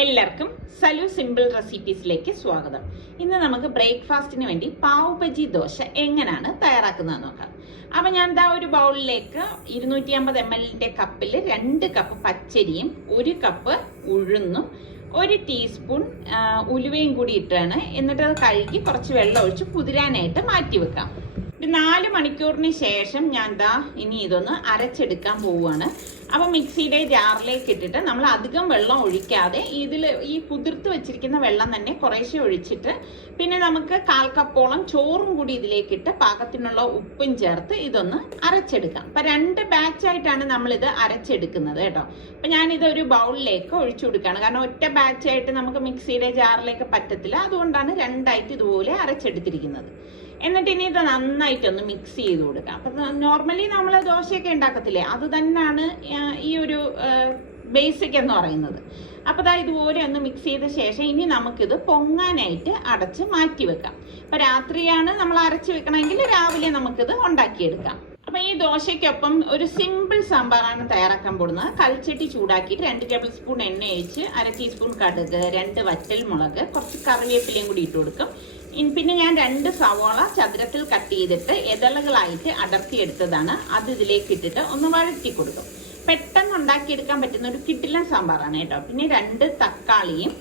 എല്ലാവർക്കും സലു സിമ്പിൾ റെസിപ്പീസിലേക്ക് സ്വാഗതം. ഇന്ന് നമുക്ക് ബ്രേക്ക്ഫാസ്റ്റിന് വേണ്ടി പാവ് ബജി ദോശ എങ്ങനെയാണ് തയ്യാറാക്കുന്നത് നോക്കാം. അപ്പൊ ഞാൻ ദാ ഒരു ബൗളിലേക്ക് 250 ml കപ്പിൽ 2 കപ്പ് പച്ചരിയും 1 കപ്പ് ഉഴുന്നും 1 ടീസ്പൂൺ ഉലുവയും കൂടി ഇട്ടാണ്. എന്നിട്ട് അത് കഴുകി കുറച്ച് വെള്ളം ഒഴിച്ച് കുതിരാനായിട്ട് മാറ്റി വെക്കാം. 4 മണിക്കൂറിന് ശേഷം ഞാൻ ഇനി ഇതൊന്ന് അരച്ചെടുക്കാൻ പോവുകയാണ്. അപ്പം മിക്സിയുടെ ജാറിലേക്ക് ഇട്ടിട്ട് നമ്മൾ അധികം വെള്ളം ഒഴിക്കാതെ ഈ കുതിർത്ത് വെച്ചിരിക്കുന്ന വെള്ളം തന്നെ കുറേശ്ശെ ഒഴിച്ചിട്ട് പിന്നെ നമുക്ക് 1/4 കപ്പോളം ചോറും കൂടി ഇതിലേക്കിട്ട് പാകത്തിനുള്ള ഉപ്പും ചേർത്ത് ഇതൊന്ന് അരച്ചെടുക്കാം. അപ്പം 2 ബാച്ചായിട്ടാണ് നമ്മളിത് അരച്ചെടുക്കുന്നത് കേട്ടോ. അപ്പം ഞാനിത് ഒരു ബൗളിലേക്ക് ഒഴിച്ചു കൊടുക്കുകയാണ്. കാരണം ഒറ്റ ബാച്ചായിട്ട് നമുക്ക് മിക്സിയുടെ ജാറിലേക്ക് പറ്റത്തില്ല. അതുകൊണ്ടാണ് 2ആയിട്ട് ഇതുപോലെ അരച്ചെടുത്തിരിക്കുന്നത്. എന്നിട്ട് ഇനി ഇത് നന്നായിട്ടൊന്ന് മിക്സ് ചെയ്ത് കൊടുക്കാം. അപ്പം നോർമലി നമ്മൾ ദോശയൊക്കെ ഉണ്ടാക്കത്തില്ലേ, അത് തന്നെയാണ് ഈ ഒരു ബേസിക് എന്ന് പറയുന്നത്. അപ്പോൾ ഇതുപോലെ ഒന്ന് മിക്സ് ചെയ്ത ശേഷം ഇനി നമുക്കിത് പൊങ്ങാനായിട്ട് അടച്ച് മാറ്റി വെക്കാം. അപ്പം രാത്രിയാണ് നമ്മൾ അരച്ച് വെക്കണമെങ്കിൽ രാവിലെ നമുക്കിത് ഉണ്ടാക്കിയെടുക്കാം. അപ്പം ഈ ദോശയ്ക്കൊപ്പം ഒരു സിമ്പിൾ സാമ്പാറാണ് തയ്യാറാക്കാൻ പോകുന്നത്. കൽച്ചട്ടി ചൂടാക്കിയിട്ട് 2 ടേബിൾ സ്പൂൺ എണ്ണ ഒഴിച്ച് 1/2 ടീസ്പൂൺ കടുക്, 2 വറ്റൽ മുളക്, കുറച്ച് കറിവേപ്പിലയും കൂടി ഇട്ട് കൊടുക്കും. പിന്നെ ഞാൻ 2 സവാള ചതുരത്തിൽ കട്ട് ചെയ്തിട്ട് ഇതളുകളായിട്ട് അടർത്തിയെടുത്തതാണ്. അത് ഇതിലേക്ക് ഇട്ടിട്ട് ഒന്ന് വഴറ്റി കൊടുക്കും. പെട്ടെന്ന് ഉണ്ടാക്കിയെടുക്കാൻ പറ്റുന്ന ഒരു കിടിലൻ സാമ്പാറാണ് കേട്ടോ. പിന്നെ 2 തക്കാളിയും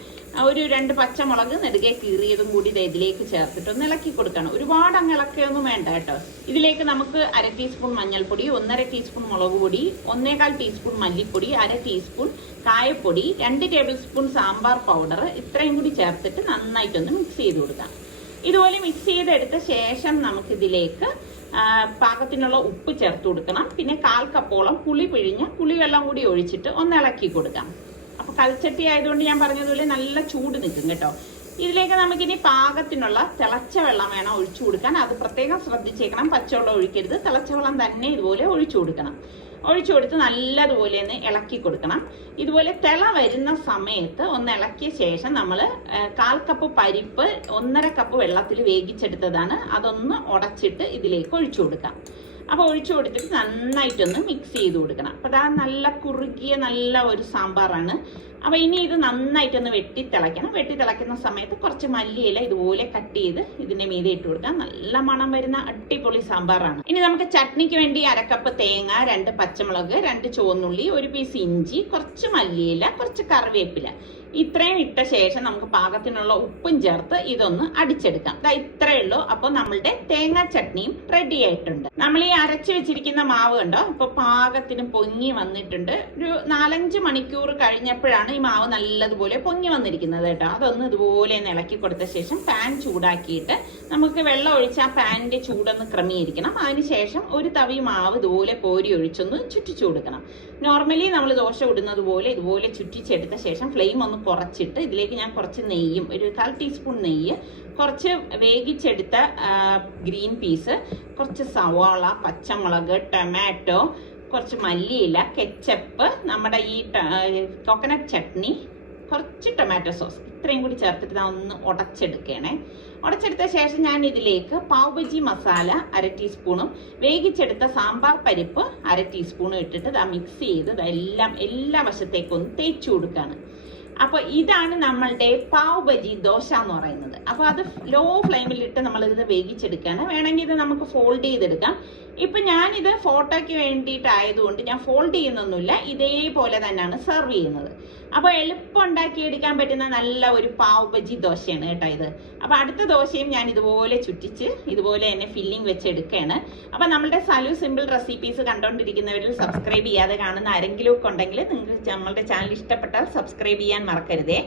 ഒരു 2 പച്ചമുളക് നെടുകെ കീറിയതും കൂടി ഇതിലേക്ക് ചേർത്തിട്ട് ഒന്ന് ഇളക്കി കൊടുക്കണം. ഒരുപാട് അങ്ങ് ഇളക്കിയൊന്നും വേണ്ട കേട്ടോ. ഇതിലേക്ക് നമുക്ക് 1/2 ടീസ്പൂൺ മഞ്ഞൾപ്പൊടി, 1/2 ടീസ്പൂൺ മുളക് പൊടി, 1/4 ടീസ്പൂൺ മല്ലിപ്പൊടി, 1/2 ടീസ്പൂൺ കായപ്പൊടി, 2 ടേബിൾ സ്പൂൺ സാമ്പാർ പൗഡർ ഇത്രയും കൂടി ചേർത്തിട്ട് നന്നായിട്ടൊന്ന് മിക്സ് ചെയ്ത് കൊടുക്കാം. ഇതുപോലെ മിക്സ് ചെയ്തെടുത്ത ശേഷം നമുക്കിതിലേക്ക് പാകത്തിനുള്ള ഉപ്പ് ചേർത്ത് കൊടുക്കണം. പിന്നെ 1/4 കപ്പോളം പുളി പിഴിഞ്ഞ് പുളിവെള്ളം കൂടി ഒഴിച്ചിട്ട് ഒന്ന് ഇളക്കി കൊടുക്കാം. അപ്പോൾ കൽച്ചട്ടി ആയതുകൊണ്ട് ഞാൻ പറഞ്ഞതുപോലെ നല്ല ചൂട് നിൽക്കും കേട്ടോ. ഇതിലേക്ക് നമുക്കിനി പാകത്തിനുള്ള തിളച്ച വെള്ളം വേണം ഒഴിച്ചു കൊടുക്കാൻ. അത് പ്രത്യേകം ശ്രദ്ധിച്ചേക്കണം. പച്ചവെള്ളം ഒഴിക്കരുത്, തിളച്ച വെള്ളം തന്നെ ഇതുപോലെ ഒഴിച്ചു കൊടുക്കണം. ഒഴിച്ചു കൊടുത്ത് നല്ലതുപോലെ ഒന്ന് ഇളക്കി കൊടുക്കണം. ഇതുപോലെ തിള വരുന്ന സമയത്ത് ഒന്ന് ഇളക്കിയ ശേഷം നമ്മൾ 1/4 കപ്പ് പരിപ്പ് 1/2 കപ്പ് വെള്ളത്തിൽ വേവിച്ചെടുത്തതാണ്. അതൊന്ന് ഉടച്ചിട്ട് ഇതിലേക്ക് ഒഴിച്ചു കൊടുക്കാം. അപ്പോൾ ഒഴിച്ചു കൊടുത്തിട്ട് നന്നായിട്ടൊന്ന് മിക്സ് ചെയ്ത് കൊടുക്കണം. അപ്പോൾ നല്ല കുറുകിയ നല്ല ഒരു സാമ്പാറാണ്. അപ്പോൾ ഇനി ഇത് നന്നായിട്ടൊന്ന് വെട്ടിത്തിളയ്ക്കണം. വെട്ടിത്തിളയ്ക്കുന്ന സമയത്ത് കുറച്ച് മല്ലിയില ഇതുപോലെ കട്ട് ചെയ്ത് ഇതിന്റെ മീതെ ഇട്ട് കൊടുക്കാം. നല്ല മണം വരുന്ന അടിപൊളി സാമ്പാറാണ്. ഇനി നമുക്ക് ചട്നിക്ക് വേണ്ടി 1/2 കപ്പ് തേങ്ങ, 2 പച്ചമുളക്, 2 ചുവന്നുള്ളി, 1 പീസ് ഇഞ്ചി, കുറച്ച് മല്ലിയില, കുറച്ച് കറിവേപ്പില ഇത്രയും ഇട്ട ശേഷം നമുക്ക് പാകത്തിനുള്ള ഉപ്പും ചേർത്ത് ഇതൊന്ന് അടിച്ചെടുക്കാം. ഇത്രയേ ഉള്ളൂ. അപ്പോൾ നമ്മളുടെ തേങ്ങ ചട്നിയും റെഡി ആയിട്ടുണ്ട്. നമ്മൾ ഈ അരച്ചു വെച്ചിരിക്കുന്ന മാവ് കണ്ടോ ഇപ്പൊ പാകത്തിന് പൊങ്ങി വന്നിട്ടുണ്ട്. ഒരു 4-5 മണിക്കൂർ കഴിഞ്ഞപ്പോഴാണ് ഈ മാവ് നല്ലതുപോലെ പൊങ്ങി വന്നിരിക്കുന്നത് കേട്ടോ. അതൊന്ന് ഇതുപോലെ ഒന്ന് ഇളക്കി കൊടുത്ത ശേഷം പാൻ ചൂടാക്കിയിട്ട് നമുക്ക് വെള്ളം ഒഴിച്ച് ആ പാനിന്റെ ചൂടൊന്ന് ക്രമീകരിക്കണം. അതിനുശേഷം ഒരു തവി മാവ് ഇതുപോലെ കോരി ഒഴിച്ചൊന്ന് ചുറ്റിച്ചു കൊടുക്കണം. നോർമലി നമ്മൾ ദോശ ഇടുന്നത് പോലെ ഇതുപോലെ ചുറ്റിച്ചെടുത്ത ശേഷം ഫ്ലെയിം ഒന്ന് കുറച്ചിട്ട് ഇതിലേക്ക് ഞാൻ കുറച്ച് നെയ്യും, ഒരു 1/4 ടീസ്പൂൺ നെയ്യ്, കുറച്ച് വേവിച്ചെടുത്ത ഗ്രീൻ പീസ്, കുറച്ച് സവാള, പച്ചമുളക്, ടൊമാറ്റോ, കുറച്ച് മല്ലിയില, കെച്ചപ്പ്, നമ്മുടെ ഈ കോക്കനട്ട് ചട്നി, കുറച്ച് ടൊമാറ്റോ സോസ് ഇത്രയും കൂടി ചേർത്തിട്ട് ഒന്ന് ഉടച്ചെടുക്കണേ. ഉടച്ചെടുത്ത ശേഷം ഞാൻ ഇതിലേക്ക് പാവ് ബജി മസാല 1/2 ടീസ്പൂണും വേവിച്ചെടുത്ത സാമ്പാർ പരിപ്പ് 1/2 ടീസ്പൂണും ഇട്ടിട്ട് മിക്സ് ചെയ്ത് എല്ലാ വശത്തേക്കും ഒന്ന് തേച്ചു കൊടുക്കുകയാണ്. അപ്പൊ ഇതാണ് നമ്മളുടെ പാവ് ബജി ദോശ എന്ന് പറയുന്നത്. അപ്പൊ അത് ലോ ഫ്ലെയിമിലിട്ട് നമ്മൾ ഇത് വേവിച്ചെടുക്കുകയാണ്. വേണമെങ്കിൽ ഇത് നമുക്ക് ഫോൾഡ് ചെയ്തെടുക്കാം. ഇപ്പൊ ഞാനിത് ഫോട്ടോയ്ക്ക് വേണ്ടിയിട്ടായതുകൊണ്ട് ഞാൻ ഫോൾഡ് ചെയ്യുന്നൊന്നുമില്ല, ഇതേപോലെ തന്നെയാണ് സെർവ് ചെയ്യുന്നത്. അപ്പൊ എളുപ്പം ഉണ്ടാക്കിയെടുക്കാൻ പറ്റുന്ന നല്ല ഒരു പാവ് ബജി ദോശയാണ് കേട്ടോ ഇത്. അപ്പൊ അടുത്ത ദോശയും ഞാൻ ഇതുപോലെ ചുറ്റിച്ച് ഇതുപോലെ തന്നെ ഫില്ലിംഗ് വെച്ചെടുക്കുകയാണ്. അപ്പൊ നമ്മുടെ സലു സിമ്പിൾ റെസിപ്പീസ് കണ്ടുകൊണ്ടിരിക്കുന്നവരിൽ സബ്സ്ക്രൈബ് ചെയ്യാതെ കാണുന്ന ആരെങ്കിലും ഒക്കെ ഉണ്ടെങ്കിൽ നിങ്ങൾക്ക് നമ്മളുടെ ചാനൽ ഇഷ്ടപ്പെട്ടാൽ സബ്സ്ക്രൈബ് ചെയ്യാൻ മറക്കരുതേ.